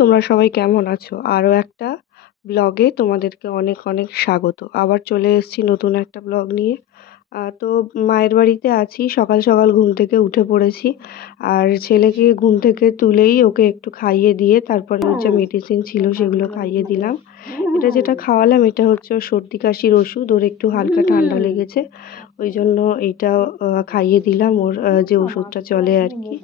তোমরা সবাই কেমন আছো? আরও একটা ব্লগে তোমাদেরকে অনেক অনেক স্বাগত। আবার চলে এসেছি নতুন একটা ব্লগ নিয়ে। তো মায়ের বাড়িতে আছি, সকাল সকাল ঘুম থেকে উঠে পড়েছি। আর ছেলেকে ঘুম থেকে তুলেই ওকে একটু খাইয়ে দিয়ে তারপরে ওর যে মেডিসিন ছিল সেগুলো খাইয়ে দিলাম। এটা যেটা খাওয়ালাম এটা হচ্ছে ওর সর্দি কাশির ওষুধ, ওর একটু হালকা ঠান্ডা লেগেছে, ওই জন্য এইটা খাইয়ে দিলাম, ওর যে ওষুধটা চলে আর কি।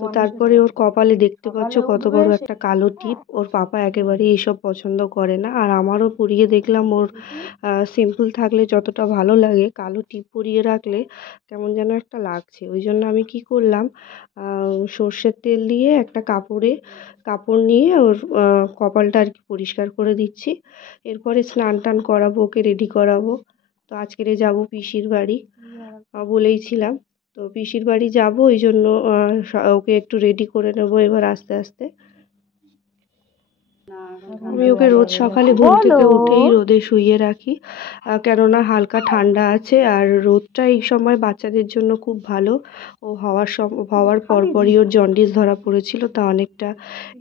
তো তারপরে ওর কপালে দেখতে পাচ্ছ কত বড় একটা কালো টিপ। ওর পাপা একেবারেই এসব পছন্দ করে না, আর আমারও পরিয়ে দেখলাম ওর সিম্পল থাকলে যতটা ভালো লাগে কালো টিপ পরিয়ে রাখলে কেমন যেন একটা লাগছে। ওই জন্য আমি কি করলাম, সর্ষের তেল দিয়ে একটা কাপড় নিয়ে ওর কপালটা আর কি পরিষ্কার করে দিচ্ছি। এরপরে স্নান টান করাবো, ওকে রেডি করাবো। তো আজকেরে যাব পিসির বাড়ি, বলেইছিলাম। তো পিসির বাড়ি যাব, ওই জন্য ওকে একটু রেডি করে নেব এবার আস্তে আস্তে। আমি ওকে রোজ সকালে ঘুম থেকে উঠেই রোদে শুইয়ে রাখি, কেননা হালকা ঠান্ডা আছে আর রোদটা এই সময় বাচ্চাদের জন্য খুব ভালো। ও হওয়ার পরপরই ওর জন্ডিস ধরা পড়েছিল, তা অনেকটা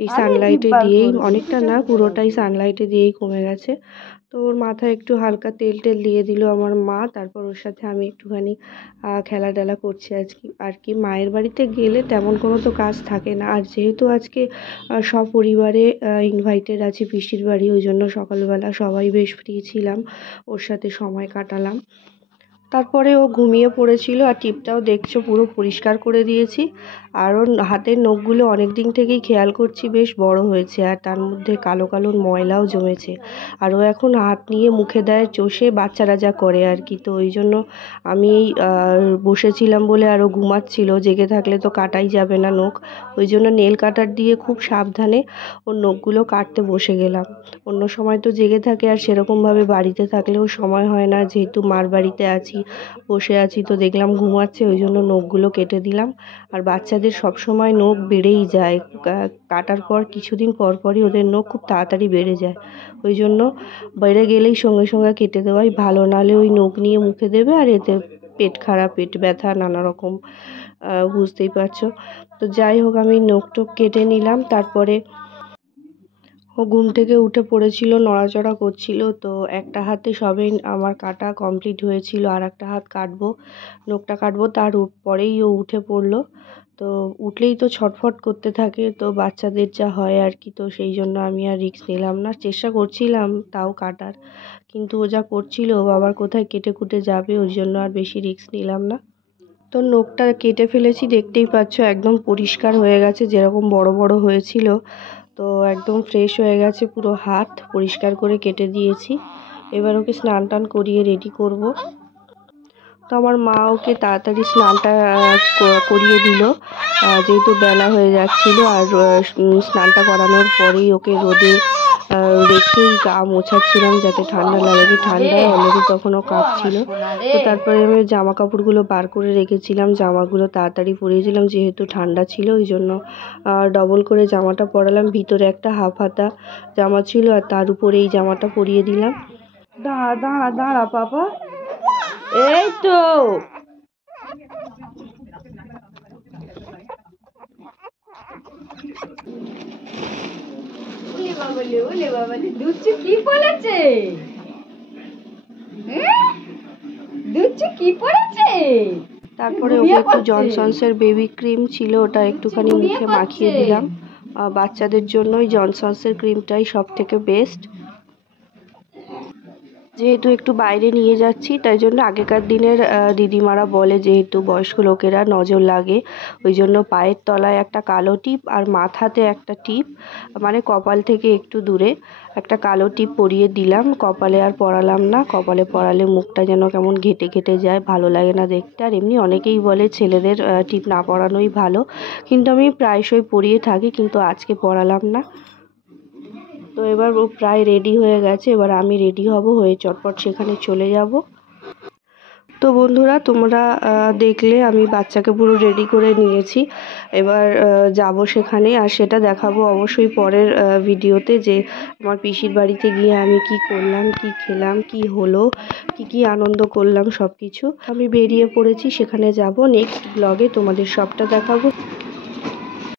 এই সানলাইটে দিয়েই, অনেকটা না পুরোটাই সানলাইটে দিয়েই কমে গেছে। তো ওর মাথায় একটু হালকা তেল দিয়ে দিল আমার মা, তারপর ওর সাথে আমি একটুখানি খেলা টেলা করছি আজকে আর কি। মায়ের বাড়িতে গেলে তেমন কোনো তো কাজ থাকে না, আর যেহেতু আজকে সপরিবারে ইনভাইটেড আছি পিসির বাড়ি, ওই জন্য সকালবেলা সবাই বেশ ফ্রি ছিলাম, ওর সাথে সময় কাটালাম। তারপরে ও ঘুমিয়ে পড়েছিল, আর টিপটাও দেখছো পুরো পরিষ্কার করে দিয়েছি। আর ওর হাতের নখগুলো অনেক দিন থেকেই খেয়াল করছি বেশ বড় হয়েছে, আর তার মধ্যে কালো কালো ময়লাও জমেছে। আর ও এখন হাত নিয়ে মুখে দেয় চষে, বাচ্চারা যা করে আর কি। তো ওই জন্য আমি বসেছিলাম বলে, আর ও ঘুমাচ্ছিল, জেগে থাকলে তো কাটাই যাবে না নখ, ওই জন্য নেল কাটার দিয়ে খুব সাবধানে ওর নখগুলো কাটতে বসে গেলাম। অন্য সময় তো জেগে থাকে, আর সেরকমভাবে বাড়িতে থাকলেও সময় হয় না, যেহেতু মার বাড়িতে আছি বসে আছি, তো দেখলাম ঘুমাচ্ছে, ওই জন্য নখগুলো কেটে দিলাম। আর বাচ্চাদের সব সময় নখ বেড়েই যায়, কাটার পর কিছুদিন পরই ওদের নখ খুব তাড়াতাড়ি বেড়ে যায়, ওই জন্য বেড়ে গেলেই সঙ্গে সঙ্গে কেটে দেওয়াই ভালো, নাহলে ওই নখ নিয়ে মুখে দেবে আর এতে পেট খারাপ, পেট ব্যথা, নানা রকম বুঝতেই পারছো। তো যাই হোক, আমি নখ টোক কেটে নিলাম। তারপরে ও ঘুম থেকে উঠে পড়েছিল, নড়াচড়া করছিল। তো একটা হাতে সবে আমার কাটা কমপ্লিট হয়েছিল, আর একটা হাত কাটবো, নখটা কাটবো, তার পরেই ও উঠে পড়লো। তো উঠলেই তো ছটফট করতে থাকে, তো বাচ্চাদের যা হয় আর কি। তো সেই জন্য আমি আর রিস্ক নিলাম না, চেষ্টা করছিলাম তাও কাটার, কিন্তু ও যা করছিল ও আবার কোথায় কেটে কুটে যাবে, ওই জন্য আর বেশি রিস্ক নিলাম না। তো নখটা কেটে ফেলেছি, দেখতেই পাচ্ছ একদম পরিষ্কার হয়ে গেছে, যেরকম বড় বড় হয়েছিল। তো একদম ফ্রেশ হয়ে গেছে, পুরো হাত পরিষ্কার করে কেটে দিয়েছি। এবার ওকে স্নান টান করিয়ে রেডি করব। তো আমার মা ওকে তাড়াতাড়ি স্নানটা করিয়ে দিল, যেহেতু বেলা হয়ে যাচ্ছিল। আর স্নানটা করানোর পরেই ওকে রোদে রেখেই গা মোছাচ্ছিলাম যাতে ঠান্ডা লাগে, ঠান্ডায় অলরেডি তখনও কাঁপছিল। তো তারপরে আমি জামা কাপড়গুলো বার করে রেখেছিলাম, জামাগুলো তাড়াতাড়ি পরিয়েছিলাম, যেহেতু ঠান্ডা ছিল ওই জন্য ডবল করে জামাটা পরালাম। ভিতরে একটা হাফ হাতা জামা ছিল, আর তার উপরে এই জামাটা পরিয়ে দিলাম। দাঁড়া পাপা, এই তো তারপরে ওকে একটু জনসনসের বেবি ক্রিম ছিল, ওটা একটুখানি মুখে মাখিয়ে দিলাম। বাচ্চাদের জন্য ওই জনসনসের ক্রিমটাই সব থেকে বেস্ট। যেহেতু একটু বাইরে নিয়ে যাচ্ছি, তাই জন্য আগেকার দিনের দিদিমারা বলে যেহেতু বয়স্ক লোকেরা নজর লাগে, ওই জন্য পায়ের তলায় একটা কালো টিপ আর মাথাতে একটা টিপ, মানে কপাল থেকে একটু দূরে একটা কালো টিপ পরিয়ে দিলাম। কপালে আর পরালাম না, কপালে পরালে মুখটা যেন কেমন ঘেটে ঘেটে যায়, ভালো লাগে না দেখতে। আর এমনি অনেকেই বলে ছেলেদের টিপ না পরানোই ভালো, কিন্তু আমি প্রায়শই পরিয়ে থাকি, কিন্তু আজকে পরালাম না। তো এবার ও প্রায় রেডি হয়ে গেছে, এবার আমি রেডি হব, হয়ে চটপট সেখানে চলে যাব। তো বন্ধুরা, তোমরা দেখলে আমি বাচ্চাকে পুরো রেডি করে নিয়েছি, এবার যাব সেখানে, আর সেটা দেখাবো অবশ্যই পরের ভিডিওতে, যে আমার পিসির বাড়িতে গিয়ে আমি কি করলাম, কি খেলাম, কি হলো, কি আনন্দ করলাম, সব কিছু আমি বেরিয়ে পড়েছি, সেখানে যাব। নেক্সট ব্লগে তোমাদের সবটা দেখাবো।